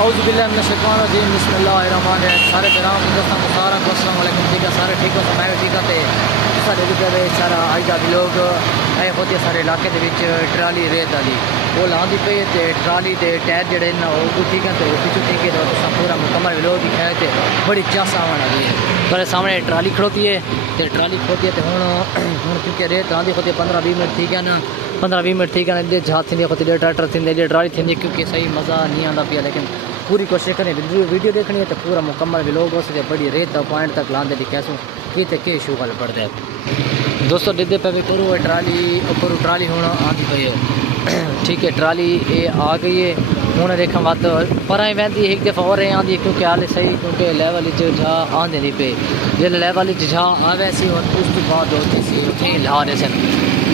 اعوذ باللہ من الشیطان الرجیم بسم اللہ الرحمن الرحیم سارے پیرام ہندوستان مبارک السلام علیکم ٹھیک ہے سارے ٹھیک ہو تو میں ٹھیک ہے سارے دے سارا اج بھی لوگ اے ہوتے سارے علاقے دے وچ ٹرالی ریت والی وہ لاندی پئی تے ٹرالی دے ٹائر جڑے نا وہ ٹھیک ہے تے پیچھے ٹھیک ہے تو پورا مکمل لوگ دکھائے تے بڑی چاس آون والی ہے تھوڑے سامنے ٹرالی کھڑوتی ہے تے ہن کیونکہ ریت لاندی ہوتی 15-20 منٹ ٹھیک ہے نا 15-20 منٹ ٹھیک ہے نا جہاز تھی ہوتی ٹریکٹر تھی ٹرالی تھی کیونکہ صحیح مزہ نہیں آتا پیا لیکن پوری کوشش کریں ویڈیو دیکھنی ہے تو پورا مکمل بھی لوگ اس بڑی ریت پوائنٹ تک لاندے لکھے سوں یہ تو کہ ایشو گل پڑتا ہے دوستو ڈدے پہ بھی کرو ٹرالی اوپر ٹرالی ہونا آتی پئی ہے ٹھیک ہے ٹرالی یہ آ گئی ہے ہوں دیکھا بات پر ہی وہی ایک دفعہ اور آتی ہے کیونکہ حال صحیح کیونکہ لیول جا آدھے نہیں پے جب لیول جا آئے سی اور اس کے بعد ہوتی سی اتنے لا رہے سن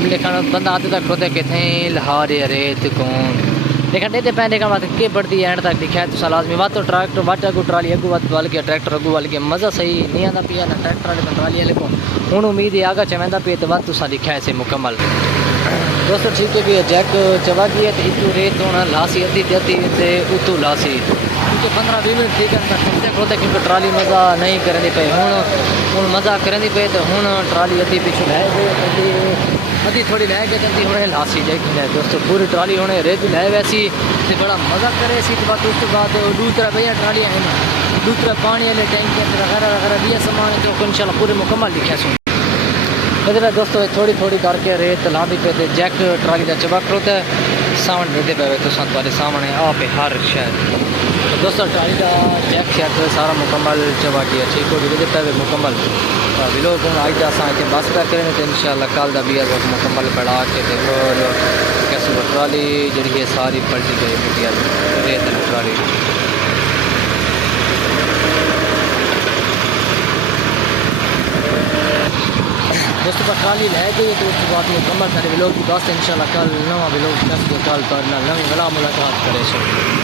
لیکن بندہ آتے تک ہوتے کتنے لا رہے ریت کون لیکن ڈے پہ دیکھا بات کہ بڑھتی اینڈ تک دکھا تو لازمی بات تو ٹریکٹر وٹ اگو ٹرالی اگو وت وال کے ٹریکٹر اگو وال کے مزہ صحیح نہیں آتا پیا نہ ٹریکٹر والے ٹرالی والے کو ہوں امید ہے آگاہ چوہدا پی تو وت تو دکھا سے مکمل دوستو ٹھیک ہے کہ جیک چوا گئی ہے تو اتو ریت ہونا لاسی ادھی اتو لاسی کیونکہ 15-20 منٹ ٹھیک ہے کھڑتے کھڑتے کیونکہ ٹرالی مزہ نہیں کرنی پی ہوں مزہ کرنی پی تو ہوں ٹرالی ادھی پیچھے لے گئے ادھی تھوڑی لے کے چلتی ہوں لاسی دیکھیں دوستو پوری ٹرالی ہونے ریت لے ویسی تو بڑا مزہ کرے سی تو بعد اس کے بعد دوسرا بھیا ٹرالیاں ہیں دوسرا پانی والے ٹینک وغیرہ وغیرہ بھی سامان جو ان شاء اللہ پورے مکمل لکھا سو ادھر دوستو تھوڑی تھوڑی کر کے ریت لاندی پہ جیک ٹرالی کا چبک ہوتا ہے ساؤنڈ دیتے پہ تو تھوڑے سامنے آ پہ ہر شہر دوستو ٹرالی کا جیک شیک سارا مکمل چبا کیا ٹھیک ہو دیتے پہ مکمل لوگ ہوں آج جاساں اتنے بس پہ کریں تو ان شاء اللہ کل کا بھی مکمل بڑھا کے کیسے ٹرالی جڑی ہے ساری پلٹی گئی مٹی ریت ٹرالی دوستوں پر ٹرالی لے گئی تو اس کے بعد مکمل سارے لوگ کی بس ان شاء اللہ کل نواں بھی لوگ کل کرنا نویں ملاقات کرے